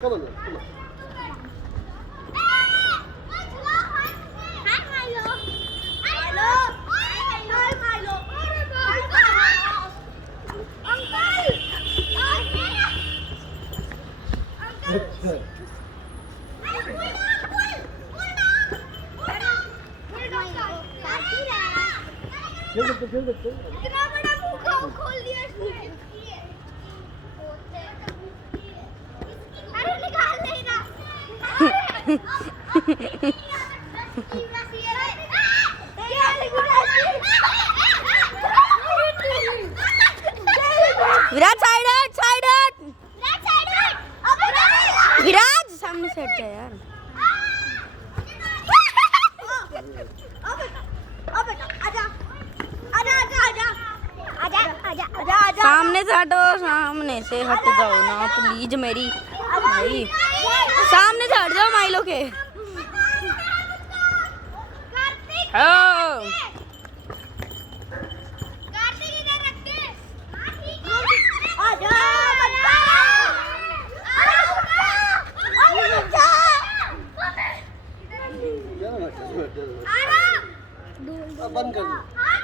Come on, come on. खेल सकते इतना बड़ा मुंह खोल दिया इसने। अरे निकाल नहीं ना। विराज साइड हट विराज सामने से हट जा यार। सामने से हटो, सामने से हट जाओ ना प्लीज मेरी भाई, सामने से हट जाओ माइलो के। बंद कर दो।